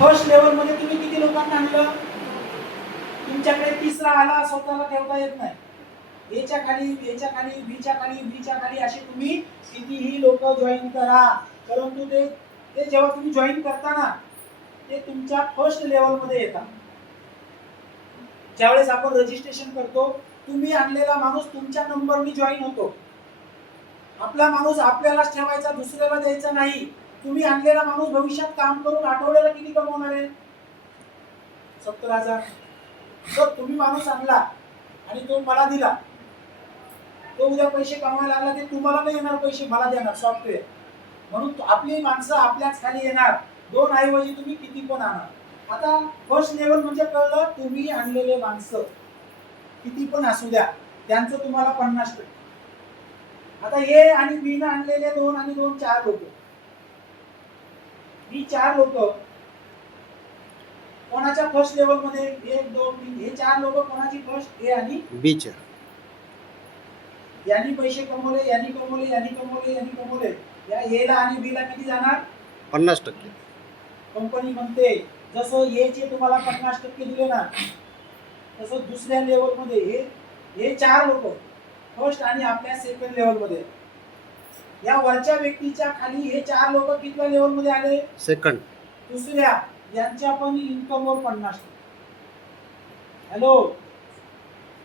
First level मध्ये तुम्ही किती लोकांना आणलं? तुमच्याकडे तिसरा आला, स्वतःला ठेवता येत नाही. एच्या खाली, बीच्या खाली, बीच्या खाली, बीच्या खाली असे तुम्ही कितीही लोक जॉईन करा, परंतु ते जेव्हा तुम्ही जॉईन करता ना, ते तुमच्या फर्स्ट लेवल मध्ये येतात. ज्यावेळेस आपण रजिस्ट्रेशन करतो, तुम्ही आणलेला माणूस तुमच्या नंबरनी जॉईन होतो. आपला माणूस आपल्यालाच ठेवायचा, दुसऱ्याला द्यायचा नाही. तुम्ही आणलेला माणूस भविष्यात काम करून आठवड्याला किती कमवणार आहे? 70,000. जर तुम्ही माणूस आणला आणि तो मला दिला, तो उद्या पैसे कमवायला लागला, ते तुम्हाला नाही येणार पैसे, मला देणार सॉफ्टवेअर. म्हणून आपली माणसं आपल्याच खाली येणार. 2 ऐवजी तुम्ही किती पण आणा. आता फर्स्ट लेवल म्हणजे कळलं, तुम्ही आणलेले माणसं किती पण असू द्या, त्यांचं तुम्हाला 50%. आता ए आणि बी ने आणलेले 2 आणि 2 4 लोक, ही 4 लोक कोणाच्या फर्स्ट लेवल मध्ये? 1 2 3 हे 4 लोक कोणाची फर्स्ट? ए आणि बी च्या. यांनी पैसे कमवले, यांनी कमवले, यांनी कमवले, यांनी कमवले. या ए ला आणि बी ला किती जाणार? 50%. कंपनी म्हणते जसं ए चे तुम्हाला 50% दिले ना, तसं दुसऱ्या लेवल मध्ये हे 4 लोक फर्स्ट आणि आपल्या सेकंड लेवल मध्ये. या वरच्या व्यक्तीच्या खाली हे 4 लोक कितव्या लेवल मध्ये आले? सेकंड. दुसऱ्या. यांच्या पण इन्कम वर 50%. हॅलो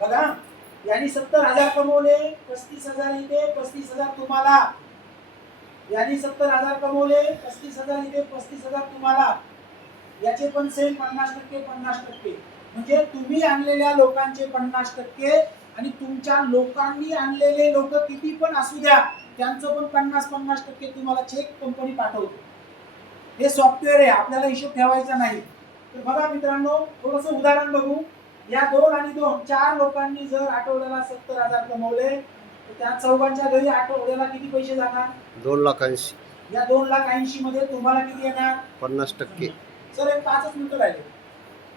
बघा, यांनी 70,000 कमवले, 35,000 इथे, 35,000 तुम्हाला. यांनी 70,000 कमवले, 35,000 इथे, 35,000 तुम्हाला. याचे पण सेम 50%, 50%. म्हणजे तुम्ही आणलेल्या लोकांचे 50% आणि तुमच्या लोकांनी आणलेले लोक किती पण असू द्या, त्यांचं पण 50% तुम्हाला चेक कंपनी पाठवते. हे सॉफ्टवेअर आहे, आपल्याला हिशोब ठेवायचा नाही. तर बघा मित्रांनो, थोडंसं उदाहरण बघू. या 2 आणि 2 4 लोकांनी जर आठवड्याला 70,000 कमवले, तर त्या चौघांच्या घरी आठवड्याला किती पैसे जाणार? 2,80,000. या 2,80,000 मध्ये तुम्हाला किती येणार? 50%. सर एक 5 मिनिटं राहिले.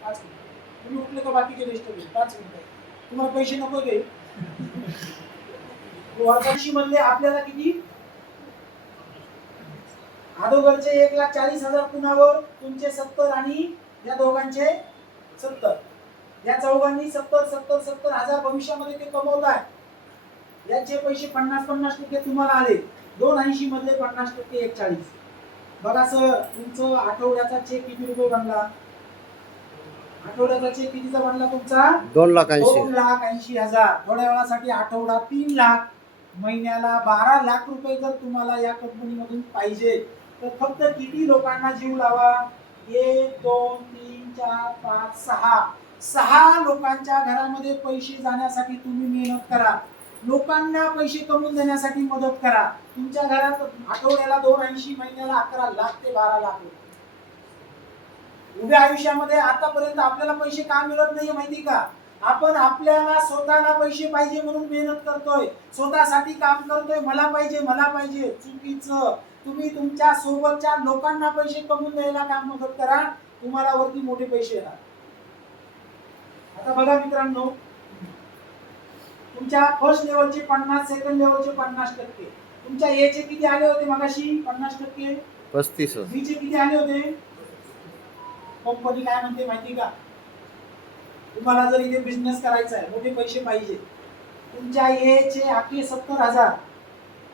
5 मिनिटं तुम्ही उठले का बाकीचे लिस्ट घेऊ? 5 मिनिटं तुम्हाला पैसे नको दे. 2,80,000 मधले आपल्याला किती? अगोदरचे 1,40,000 कुणावर? तुमचे 70 आणि या दोघांचे 70. या चौघांनी 70,000 भविष्यामध्ये ते कमवताय. यांचे पैसे 50% तुम्हाला आले. 2,80,000 मधले 50% 1,40,000. बघा सर, तुमचं आठवड्याचा चेक किती रुपये बनला? आठवड्याचा चेक कितीचा बनला तुमचा? 2,80,000. 2,80,000. थोड्या वेळासाठी आठवडा 3 लाख, महिन्याला 12 लाख रुपये जर तुम्हाला या कंपनीमधून पाहिजे, तर फक्त किती लोकांना जीव लावा? 1 2 3 4 5 6 लोकांच्या घरामध्ये पैसे जाण्यासाठी तुम्ही मेहनत करा. लोकांना पैसे कमवून देण्यासाठी मदत करा. तुमच्या घरात आठवड्याला 2,80,000, महिन्याला 11 लाख ते 12 लाख रुपये. उद्या आयुष्यामध्ये आतापर्यंत आपल्याला पैसे का मिळत नाहीये माहिती का? आपण आपल्याला स्वतःला पैसे पाहिजे म्हणून मेहनत करतोय, स्वतःसाठी काम करतोय. मला पाहिजे, मला पाहिजे. चुकीचं. तुम्ही तुमच्या सोबतच्या लोकांना पैसे कमवून द्यायला काम मदत करा, तुम्हाला वरती मोठे पैसे येणार. आता बघा मित्रांनो, तुमच्या फर्स्ट लेवलचे 50, सेकंड लेवलचे 50%. तुमच्या ए चे किती आले होते मगाशी? 50%. 35,000. बी चे किती आले होते? कंपनी काय म्हणते माहिती का? तुम्हाला जर इथे बिझनेस करायचा आहे, मोठे पैसे पाहिजे, तुमच्या ए चे अख्खे 70,000,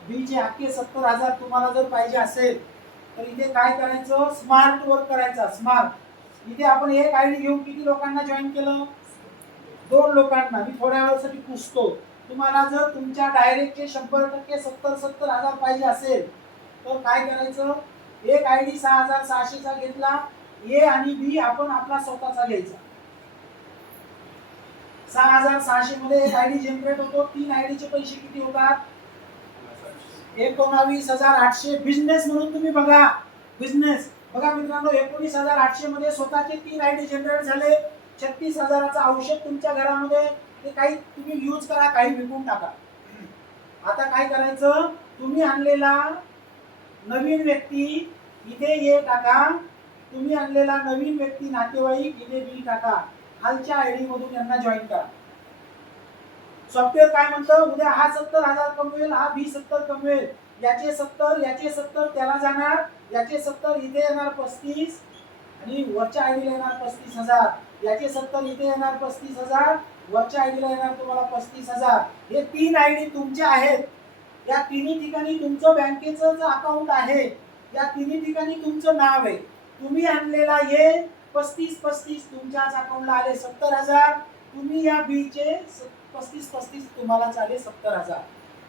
बी चे अख्खे 70,000 तुम्हाला जर पाहिजे असेल, तर इथे काय करायचं? स्मार्ट वर्क करायचा. स्मार्ट. इथे आपण एक आयडी घेऊन किती लोकांना जॉईन केलं? 2 लोकांना. मी थोड्या वेळासाठी पुसतो. तुम्हाला जर तुमच्या डायरेक्टचे 100% 70,000 पाहिजे असेल, तर काय करायचं? एक आयडी 6,600 चा घेतला, ए आणि बी आपण आपला स्वतःचा घ्यायचा. 6,600 मध्ये एक आयडी जनरेट होतो. 3 आयडीचे पैसे किती होतात? 19,800. बिझनेस म्हणून तुम्ही बघा, बिझनेस बघा मित्रांनो, 19,800 मध्ये स्वतःचे 3 आयडी जनरेट झाले. 36,000चं औषध तुमच्या घरामध्ये, ते काही तुम्ही यूज करा, काही विकून टाका. आता काय करायचं? तुम्ही आणलेला नवीन व्यक्ती इथे ए टाका, तुम्ही आणलेला नवीन व्यक्ती नातेवाईक इथे बी टाका. खालच्या आयडी मधून यांना जॉईन करा. सॉफ्टवेअर काय म्हणतं? उद्या हा 70,000 कमवेल, हा बी 70 कमवेल. याचे 70, याचे 70 त्याला जाणार, याचे 70 इथे येणार 35, आणि वरच्या आयडीला येणार 35,000, याचे 70 इथे येणार 35,000, वरच्या आयडीला येणार तुम्हाला 35,000. हे 3 आयडी तुमचे आहेत. या तिन्ही ठिकाणी तुमचं बँकेचं जे अकाउंट आहे, या तिन्ही ठिकाणी तुमचं नाव आहे. तुम्ही आणलेला हे 35 तुमच्याच अकाउंटला आले 70,000. तुम्ही या बिलचे 35 तुम्हाला आले 70,000.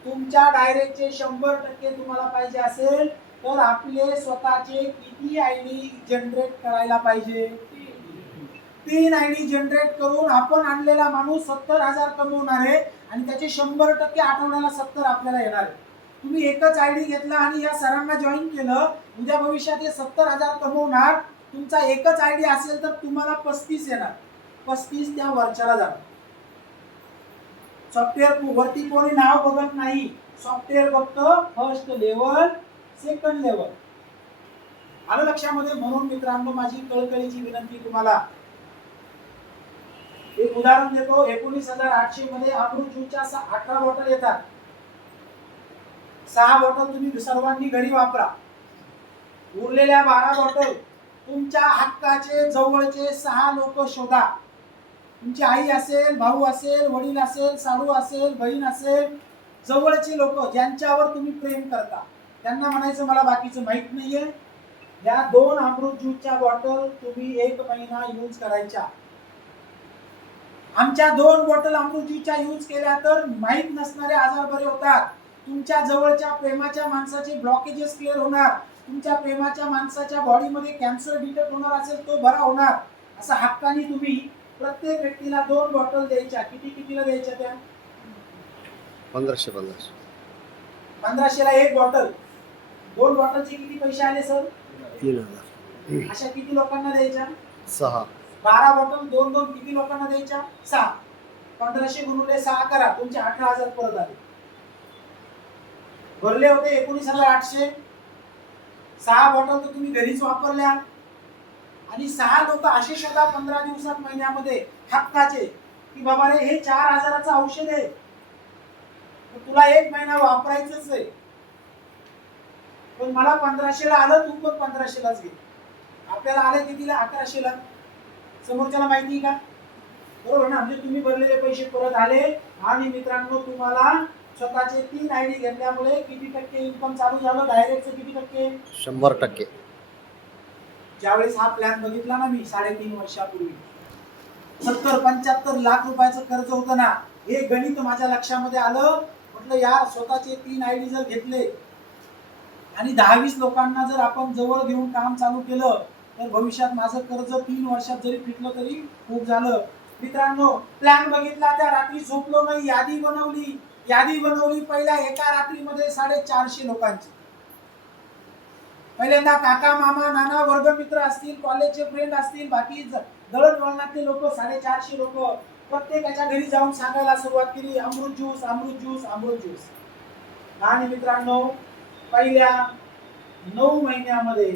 तुमच्या डायरेक्टचे 100% तुम्हाला पाहिजे असेल तर आपले स्वतःचे किती आयडी जनरेट करायला पाहिजे? 3 आयडी जनरेट करून आपण आणलेला माणूस 70,000 कमवणार आहे आणि त्याचे 100% आठवड्याला 70 आपल्याला येणार आहे. तुम्ही एकच आयडी घेतला आणि या सरांना जॉईन केलं, उद्या भविष्यात हे 70,000 कमवणार. तुमचा एकच आयडी असेल तर तुम्हाला 35 येणार. 35 त्या वरच्याला जाणार. सॉफ्टवेअर वरती कोणी नाव बघत नाही. सॉफ्टवेअर बघतं फर्स्ट लेवल, सेकंड लेवल. आलं लक्षामध्ये? म्हणून मित्रांनो माझी कळकळीची विनंती तुम्हाला, एक उदाहरण देतो. 19,800 मध्ये अमृत ज्यूसच्या 18 बॉटल येतात. 6 बॉटल तुम्ही सर्वांनी घरी वापरा. उरलेल्या 12 बॉटल तुमच्या हक्काचे जवळचे 6 लोक शोधा. तुमची आई असेल, भाऊ असेल, वडील असेल, साडू असेल, बहीण असेल, जवळचे लोक ज्यांच्यावर तुम्ही प्रेम करता, त्यांना म्हणायचं मला बाकीचं माहित नाहीये. या 2 अमृत ज्यूसच्या बॉटल तुम्ही 1 महिना यूज करायच्या. आमच्या 2 बॉटल अमृत ज्यूसच्या यूज केल्या तर माहित नसणारे आजार बरे होतात. तुमच्या जवळच्या प्रेमाच्या माणसाचे ब्लॉकेजेस क्लिअर होणार. तुमच्या प्रेमाच्या माणसाच्या बॉडीमध्ये कॅन्सर डिटेक्ट होणार असेल तो बरा होणार. असं हक्काने तुम्ही प्रत्येक व्यक्तीला 2 बॉटल द्यायच्या. कितीला द्यायच्या त्या? 1500. 1500 ला 1 बॉटल. 2 बॉटलचे किती पैसे आले सर? 3000. अशा किती लोकांना द्यायच्या? 6. 12 बॉटल 2 किती लोकांना द्यायच्या? 6. 1500 गुणिले 6 करा, तुमचे 18,000 परत आले. भरले होते 19,800. 6 बॉटल तर तुम्ही घरीच वापरल्या आणि 6 लोक असे शोधा 15 दिवसात, महिन्यामध्ये हक्काचे की बाबा रे हे 4,000चं औषध आहे, तुला 1 महिना वापरायचंच आहे, पण मला 1500 ला आलं, तू पण 1500 लाच घे. आपल्याला आले कितीला? 1100 ला. समोरच्याला माहिती का? बरोबर ना? म्हणजे तुम्ही भरलेले पैसे परत आले. आणि मित्रांनो तुम्हाला स्वतःचे 3 आयडी घेतल्यामुळे किती टक्के इन्कम चालू झालं? डायरेक्टचं किती टक्के? 100%. ज्यावेळेस हा प्लॅन बघितला ना मी 3.5 वर्षापूर्वी, 70-75 लाख रुपयाचं कर्ज होतं ना, हे गणित माझ्या लक्षामध्ये आलं. म्हटलं यार, स्वतःचे 3 आयडी जर घेतले आणि 10-20 लोकांना जर आपण जवळ घेऊन काम चालू केलं तर भविष्यात माझं कर्ज 3 वर्षात जरी फिटलं तरी खूप झालं. मित्रांनो, प्लॅन बघितला, त्या रात्री झोपलो नाही, यादी बनवली. पहिल्या एका रात्रीमध्ये 450 लोकांची. पहिल्यांदा काका, मामा, नाना, वर्गमित्र असतील, कॉलेजचे फ्रेंड असतील, बाकी दळणवळणातले लोक, 450 लोक प्रत्येकाच्या घरी जाऊन सांगायला सुरुवात केली, अमृत ज्यूस, अमृत ज्यूस, अमृत ज्यूस. आणि मित्रांनो, पहिल्या 9 महिन्यामध्ये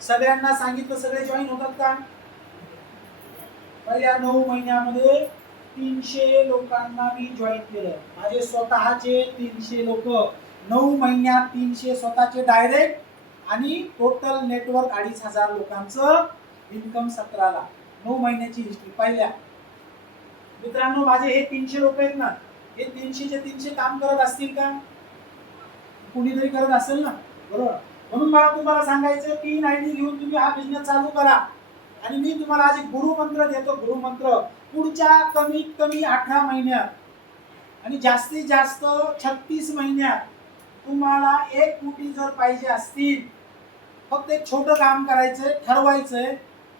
सगळ्यांना सांगितलं. सगळे जॉईन होतात का? पहिल्या 9 महिन्यामध्ये 300 लोकांना मी जॉईन केलं. माझे स्वतःचे 300 लोक. 9 महिन्यात 300 स्वतःचे डायरेक्ट आणि टोटल नेटवर्क 2,500 लोकांचं इन्कम 17ला. 9 महिन्याची हिस्ट्री पहिल्या. मित्रांनो, माझे हे 300 लोक आहेत ना, हे 300चे 300 काम करत असतील का? कुणीतरी करत असेल ना, बरोबर? म्हणून मला तुम्हाला सांगायचं, 3 आयडी घेऊन तुम्ही हा बिझनेस चालू करा. आणि मी तुम्हाला आज एक गुरुमंत्र देतो. गुरुमंत्र पुढच्या कमीत कमी 18 महिन्यात आणि जास्तीत जास्त 36 महिन्यात तुम्हाला 1 कोटी जर पाहिजे असतील, फक्त एक छोटं काम करायचंय, ठरवायचंय.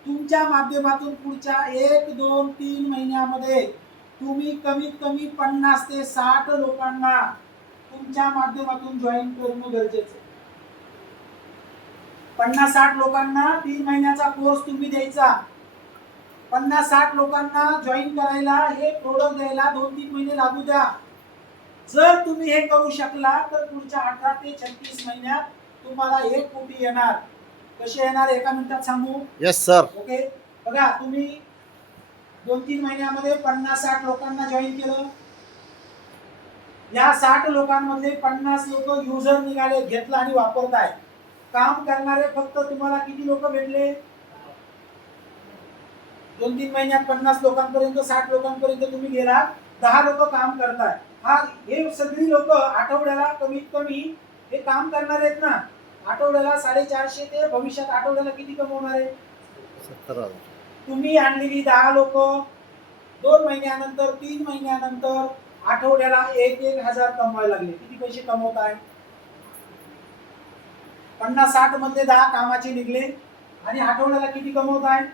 तुमच्या माध्यमातून पुढच्या 1, 2, 3 महिन्यामध्ये तुम्ही कमीत कमी 50 ते 60 लोकांना तुमच्या माध्यमातून जॉईन करणं गरजेचं आहे. 50-60 लोकांना 3 महिन्याचा कोर्स तुम्ही द्यायचा. 50-60 लोकांना जॉईन करायला, हे प्रोडक्ट द्यायला 2-3 महिने लागू द्या. जर तुम्ही हे करू शकला तर पुढच्या 18 ते 36 महिन्यात तुम्हाला 1 कोटी येणार. कसे येणार? एका मिनिटात सांगू? Yes sir. ओके, बघा, तुम्ही 2-3 महिन्यामध्ये 50-60 लोकांना जॉईन केलं. या 60 लोकांमध्ये 50 लोक युजर निघाले, घेतला आणि वापरताय. काम करणारे फक्त तुम्हाला किती लोक भेटले? 2-3 महिन्यात 50 लोकांपर्यंत 60 लोकांपर्यंत तुम्ही गेलात. 10 लोक काम करताय. हे सगळी लोक आठवड्याला कमीत कमी हे काम करणार आहेत ना, आठवड्याला 450 ते भविष्यात आठवड्याला किती कमवणार आहे? 70,000. तुम्ही आणलेली 10 लोक 2 महिन्यानंतर 3 महिन्यानंतर आठवड्याला 1,000 कमवायला लागले. किती पैसे कमवताय? 50-60 मधले 10 कामाचे निघले आणि आठवड्याला किती कमवताय?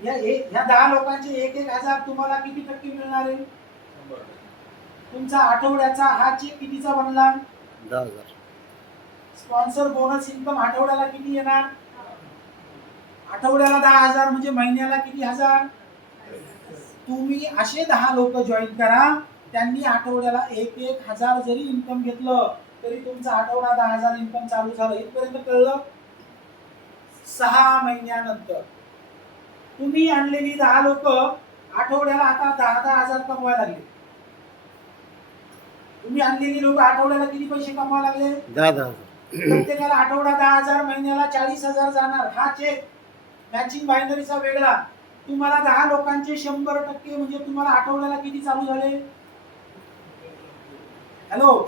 ह्या 10 लोकांचे 1,000 तुम्हाला किती टक्के मिळणार आहे? तुमचा आठवड्याचा हा चेक कितीचा बनला? 10,000. स्पॉन्सर बोनस इन्कम आठवड्याला किती येणार? आठवड्याला 10,000 म्हणजे महिन्याला किती हजार? तुम्ही असे 10 लोक जॉईन करा, त्यांनी आठवड्याला 1,000 जरी इन्कम घेतलं तरी तुमचा आठवडा 10,000 इन्कम चालू झालं. इथपर्यंत कळलं? 6 महिन्यानंतर तुम्ही आणलेली 10 लोक आठवड्याला आता 10,000 कमवायला लागले. तुम्ही आणलेली लोक आठवड्याला किती पैसे कमवायला लागले? 10,000. प्रत्येकाला आठवडा 10,000, महिन्याला 40,000 जाणार. हा चेक मॅचिंग बायनरीचा वेगळा. तुम्हाला 10 लोकांचे 100% म्हणजे तुम्हाला आठवड्याला किती चालू झाले? हॅलो,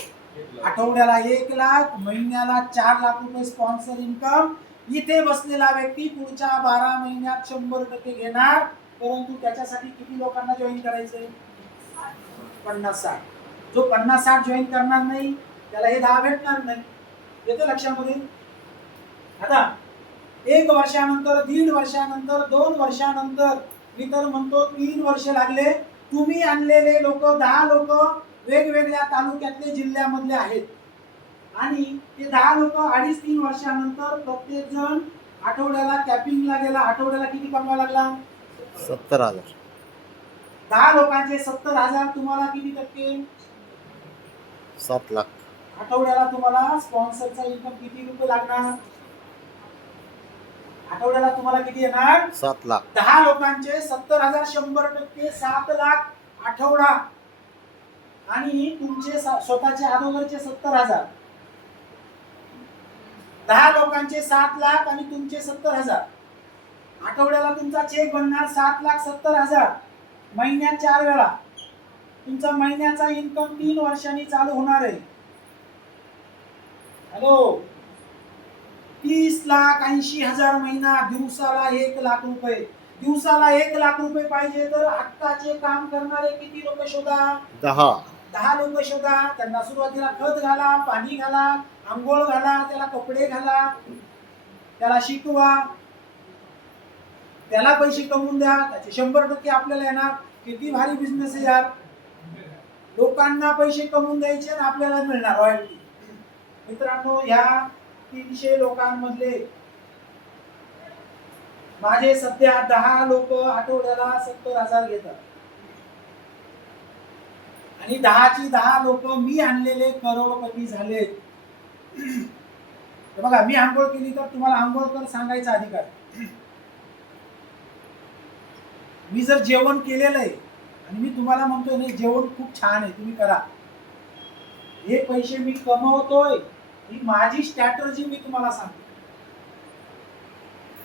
आठवड्याला 1,00,000, महिन्याला 4,00,000 रुपये स्पॉन्सर इन्कम. इथे बसलेला व्यक्ती पुढच्या 12 महिन्यात 100% घेणार. परंतु त्याच्यासाठी किती लोकांना जॉईन करायचंय? 50-60. जो 50-60 जॉईन करणार नाही त्याला हे 10 भेटणार नाही. येतं लक्षामध्ये? आता 1 वर्षानंतर, 1.5 वर्षानंतर, 2 वर्षानंतर, मी तर म्हणतो 3 वर्ष लागले. तुम्ही आणलेले लोक 10 लोक वेगवेगळ्या तालुक्यातले जिल्ह्यामधले आहेत आणि ते 10 लोक 2.5-3 वर्षानंतर प्रत्येक जण आठवड्याला कॅपिंगला गेला. आठवड्याला किती कमवायला लागला? 70,000. 10 लोकांचे 70,000. तुम्हाला किती टक्के? 7,00,000. आठवड्याला तुम्हाला स्पॉन्सरचा इन्कम किती रुपये लागणार? आठवड्याला तुम्हाला किती येणार? 7,00,000. 10 लोकांचे 70,000, 100% 7,00,000 आठवडा. आणि तुमचे स्वतःचे अगोदरचे 70,000. 10 लोकांचे 7,00,000 आणि तुमचे 70,000. आठवड्याला तुमचा चेक बनणार 7,70,000. महिन्यात 4 वेळा. तुमचा महिन्याचा इन्कम 3 वर्षांनी चालू होणार आहे. हॅलो, 30,80,000 महिना. दिवसाला 1,00,000 रुपये. दिवसाला 1,00,000 रुपये पाहिजे तर हक्काचे काम करणारे किती लोक शोधा? 10 लोक शोधा. त्यांना सुरुवातीला खत घाला, पाणी घाला, आंघोळ घाला, त्याला कपडे घाला, त्याला शिकवा, त्याला पैसे कमवून द्या. त्याचे 100% आपल्याला येणार. किती भारी बिझनेस आहे यार. लोकांना पैसे कमवून द्यायचे आणि आपल्याला मिळणार रॉयल्टी. मित्रांनो, ह्या 300 लोकांमधले माझे सध्या 10 लोक आठवड्याला 70,000 घेतात आणि 10ची 10 लोक मी आणलेले करोडपती झाले. बघा, मी आंघोळ केली तर तुम्हाला आंघोळ कर सांगायचा अधिकार. मी जर जेवण केलेलं आहे आणि मी तुम्हाला म्हणतोय नाही जेवण खूप छान आहे तुम्ही करा, हे पैसे मी कमवतोय, ही माझी स्ट्रॅटर्जी मी तुम्हाला सांगतो.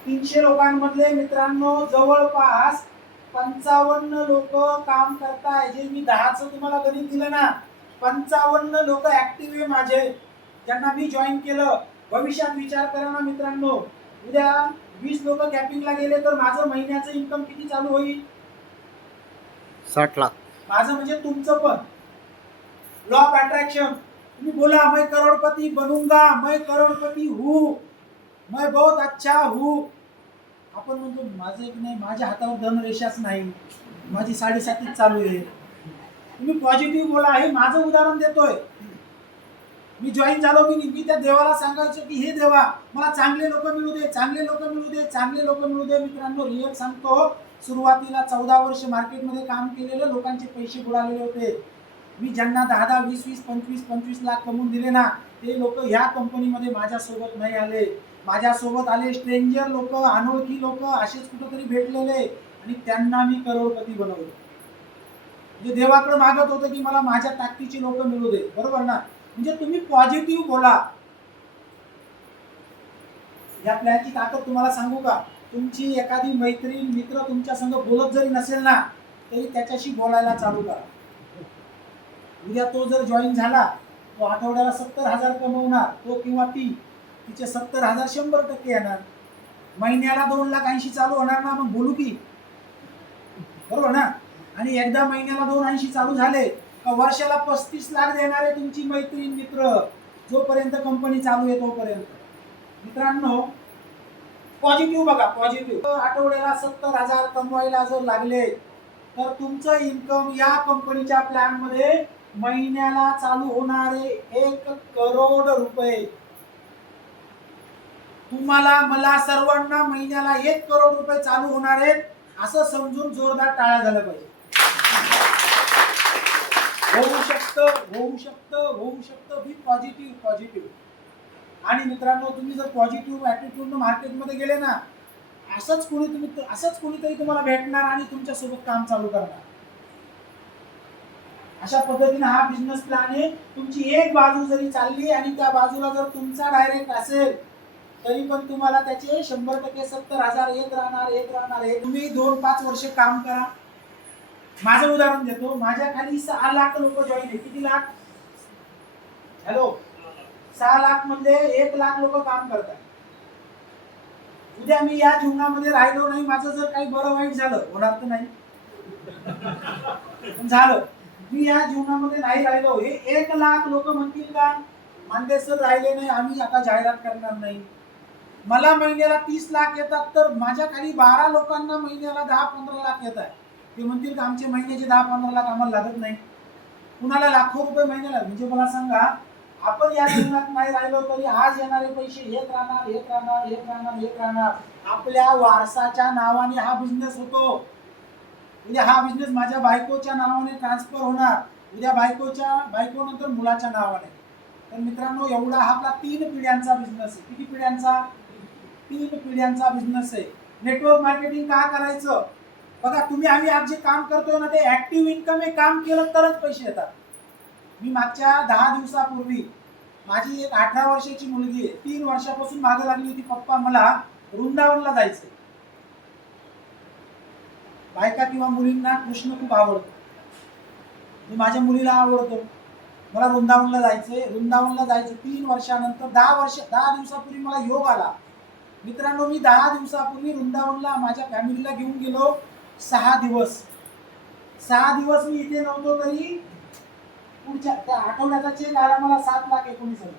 300 लोकांमधले मित्रांनो जवळपास 55 लोक काम करताय. जे मी 10चं तुम्हाला गणित दिलं ना, 55 लोक ऍक्टिव्ह आहे माझे, ज्यांना मी जॉईन केलं. भविष्यात विचार करा ना मित्रांनो, उद्या 20 लोक कॅपिंगला गेले तर माझं महिन्याचं इन्कम किती चालू होईल? 60,00,000. माझं म्हणजे तुमचं पण. Law of attraction. तुम्ही बोला मैं करोड़पति बनूंगा, मैं करोड़पति हूँ, मैं बहुत अच्छा हूँ. आपण म्हणतो माझं एक नाही, माझ्या हातावर धनरेषाच नाही, माझी 7.5 चालू आहे. तुम्ही पॉझिटिव्ह बोला. हे माझं उदाहरण देतोय. मी जॉईन झालो मी त्या देवाला सांगायचो की हे देवा मला चांगले लोक मिळू दे, चांगले लोक मिळू दे, चांगले लोक मिळू दे. मित्रांनो रिअल सांगतो, सुरुवातीला 14 वर्ष मार्केटमध्ये काम केलेले लोकांचे पैसे बुडालेले होते. मी ज्यांना 10-10, 20-20, 25-25 लाख कमवून दिले ना, ते लोक ह्या कंपनीमध्ये माझ्यासोबत नाही आले. माझ्यासोबत आले स्ट्रेंजर लोक, अनोळखी लोक, असेच कुठेतरी भेटलेले आणि त्यांना मी करोडपती बनवलं. म्हणजे देवाकडे मागत होतं की मला माझ्या ताकदीची लोक मिळू दे. बरोबर ना? म्हणजे तुम्ही पॉझिटिव्ह बोला. या प्लॅनची ताकद तुम्हाला सांगू का? तुमची एखादी मैत्रीण मित्र तुमच्या संग बोलत जरी नसेल ना तरी त्याच्याशी बोलायला चालू करा. उद्या तो जर जॉईन झाला, तो आठवड्याला 70,000 कमवणार, तो किंवा ती, तिचे 70,000 100% येणार. महिन्याला 2,80,000 चालू होणार ना, मग बोलू की, बरोबर ना? आणि एकदा महिन्याला 2,80,000 चालू झाले का वर्षाला 35 लाख देणारे तुमची मैत्रीण मित्र, जोपर्यंत कंपनी चालू आहे तोपर्यंत. मित्रांनो, पॉझिटिव्ह बघा, पॉझिटिव्ह. आठवड्याला 70,000 कमवायला जर लागले तर तुमचं इन्कम या कंपनीच्या प्लॅन मध्ये महिन्याला चालू होणारे 1 करोड रुपये. तुम्हाला, मला, सर्वांना महिन्याला 1 करोड रुपये चालू होणार आहेत असं समजून जोरदार टाळ्या झाल्या पाहिजे. होऊ शकतं, होऊ शकतं, होऊ शकतं. बी पॉझिटिव्ह, पॉझिटिव्ह. आणि मित्रांनो, तुम्ही जर पॉझिटिव्ह ॲटिट्यूडनं मार्केटमध्ये गेले ना, असंच कोणीतरी तुम्हाला भेटणार आणि तुमच्यासोबत काम चालू करणार. अशा पद्धतीने हा बिझनेस प्लॅन आहे. तुमची एक बाजू जरी चालली आणि त्या बाजूला जर तुमचा डायरेक्ट असेल तरी पण तुम्हाला त्याचे 100% 70,000 येत राहणार. तुम्ही 2-5 वर्ष काम करा. माझं उदाहरण देतो. माझ्या खाली 6 लाख लोक जॉईन आहे. किती लाख? हॅलो, 6 लाख म्हणजे 1 लाख लोक काम करतात. उद्या मी या जीवनामध्ये राहिलो नाही, माझं जर काही बरं वाईट झालं, होणार तर नाही, पण झालं, मी या जीवनामध्ये नाही राहिलो, हे 1 लाख लोक म्हणतील का मांडे सर राहिले नाही, आम्ही आता जाहिरात करणार नाही. मला महिन्याला 30 लाख येतात तर माझ्या खाली 12 लोकांना महिन्याला 10-15 लाख येत आहे. ते म्हणतील का आमचे महिन्याचे 10-15 लाख आम्हाला लागत नाही. कुणाला लाखो रुपये महिन्याला. म्हणजे मला सांगा, आपण या जीवनात नाही राहिलो तरी आज येणारे पैसे येत राहणार. आपल्या वारसाच्या नावाने हा बिझनेस होतो. उद्या हा बिझनेस माझ्या बायकोच्या नावाने ट्रान्सफर होणार, उद्या बायकोनंतर मुलाच्या नावाने. तर मित्रांनो, एवढा हा आपला 3 पिढ्यांचा बिझनेस आहे. किती पिढ्यांचा? 3 पिढ्यांचा बिझनेस आहे. नेटवर्क मार्केटिंग का करायचं? बघा, आम्ही आज जे काम करतोय ना, ते ऍक्टिव्ह इन्कम आहे. काम केलं तरच पैसे येतात. मी मागच्या 10 दिवसापूर्वी माझी एक 18 वर्षाची मुलगी आहे, 3 वर्षापासून मागे लागली होती, पप्पा मला वृंदावनला जायचंय. बायका किंवा मुलींना कृष्ण खूप आवडतो. मी माझ्या मुलीला आवडतो. मला वृंदावनला जायचं. 3 वर्षानंतर 10 दिवसापूर्वी मला योग आला. मित्रांनो, मी 10 दिवसापूर्वी वृंदावनला माझ्या फॅमिलीला घेऊन गेलो. 6 दिवस मी इथे नव्हतो तरी पुढच्या त्या आठवड्याचा चेक आला मला 7,19,000.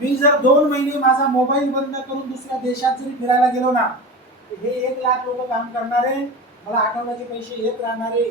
मी जर 2 महिने माझा मोबाईल बंद करून दुसऱ्या देशात जरी फिरायला गेलो ना, हे 1 लाख लोक काम करणारे, मला आठवड्याचे पैसे येत राहणारे.